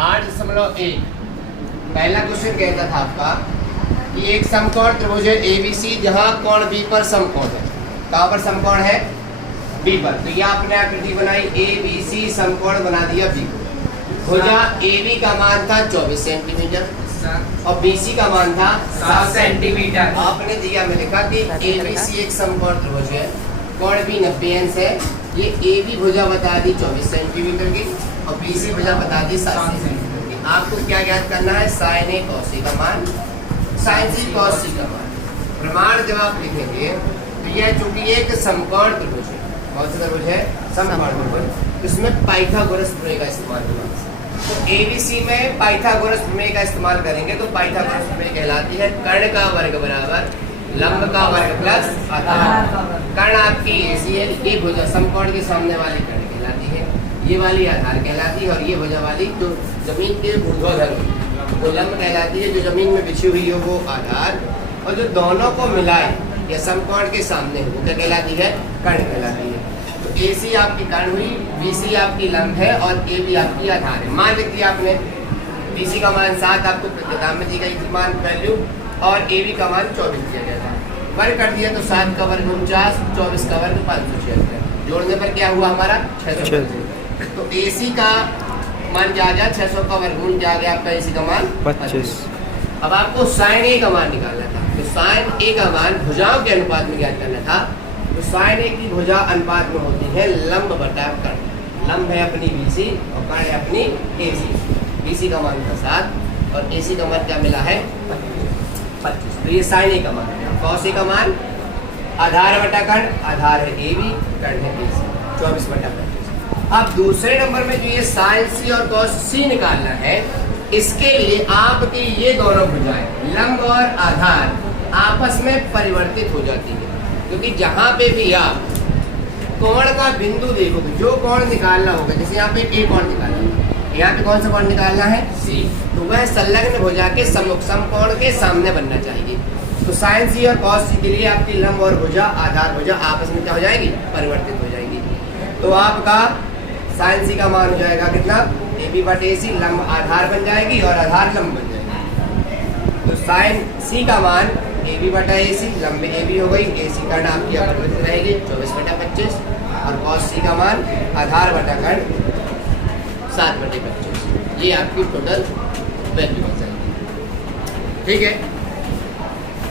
8.1 पहला क्वेश्चन कहता था आपका कि एक समकोण त्रिभुज है ABC जहां कोण B पर समकोण है। कहां पर समकोण है? B पर। तो ये आपने आकृति बनाई ABC समकोण बना दिया B को। भुजा AB का मान था 24 सेंटीमीटर और BC का मान था 7 सेंटीमीटर। आपने दिया में लिखा कि ABC एक समकोण त्रिभुज है, कोण B 90 अंश है। ये AB भुजा बता दी 24 सेंटीमीटर की और BC भुजा बता दी 7 सेंटीमीटर की। आपको क्या ज्ञात करना है? साइन A cos C का मान, साइन C cos C का मान। प्रमाण जब आप लिखेंगे तो यह चूंकि एक समकोण त्रिभुज है। कौन सा त्रिभुज है? समकोण त्रिभुज। इसमें पाइथागोरस प्रमेय का इस्तेमाल होगा। तो ABC में पाइथागोरस प्रमेय का इस्तेमाल करेंगे तो पाइथागोरस प्रमेय कहलाती है कर्ण का वर्ग बराबर लंब का वर्ग प्लस आधार। कर्ण आपकी AC है, ये भुजा समकोण के सामने वाली कर्ण कहलाती है, ये वाली आधार कहलाती है और ये भुजा वाली जो जमीन के ऊर्ध्वाधर वो लंब कहलाती है, जो जमीन में बिछी हुई है वो आधार, और जो दोनों को मिलाए या समकोण के सामने हो क्या कहलाती है? कर्ण कहलाती है। तो AC आपकी कर्ण हुई, BC आपकी लंब है और AB आपकी आधार है। मान लिख दिया आपने, BC का मान 7 आपको प्रतिदान में दी गई थी मान वैल्यू और AB का मान 24 दिया गया था। वर्ग कर दिया तो 7 का वर्ग 49, 24 का वर्ग 576। जोड़ने पर क्या हुआ हमारा? 600। तो AC का मान क्या आ गया? 600 का वर्गमूल क्या आ गया आपका? AC का मान 25। अब आपको साइन A का मान निकालना था। तो साइन A का मान भुजाओं के अनुपात में ज्ञात करना था। तो साइन A की भुजा अनुपात में होती है लंब बटा कर्ण। लंब है अपनी BC और कर्ण है अपनी AC। BC का मान था 7 और AC का मान क्या मिला है? 25। तो ये साइन A का मान है। cos A का मान आधार बटा कर्ण, आधार है AB, कर्ण है BC, 24 बटा 25। अब दूसरे नंबर में जो ये साइन C और cos C निकालना है, इसके लिए आपकी ये दोनों भुजाएं लंब और आधार आपस में परिवर्तित हो जाती है, क्योंकि जहां पे भी आप कोण का बिंदु देखोगे, जो कोण निकालना होगा, जैसे यहाँ पे A कोण निकालना है, यहाँ पे कौन सा कोण निकालना है? C। तो वह संलग्न भुजा के सम्मुख समकोण के सामने बनना चाहिए। तो साइन C और cos C के लिए आपकी लंब और भुजा आधार भुजा आपस में क्या हो जाएगी? परिवर्तित हो जाएगी। तो आपका साइन C का मान हो जाएगा कितना? AB बटे AC, लंब आधार बन जाएगी और आधार लंब बन जाएगी। तो साइन C का मान AB बटा AC, लंब AB हो गई, AC कर्ण आपकी अपरिवर्तित रहेगी 24 बटा 25 और cos C का मान आधार बटा कर्ण 7 बटे 25। ये आपकी टोटल वैल्यू हो जाएगी। ठीक है।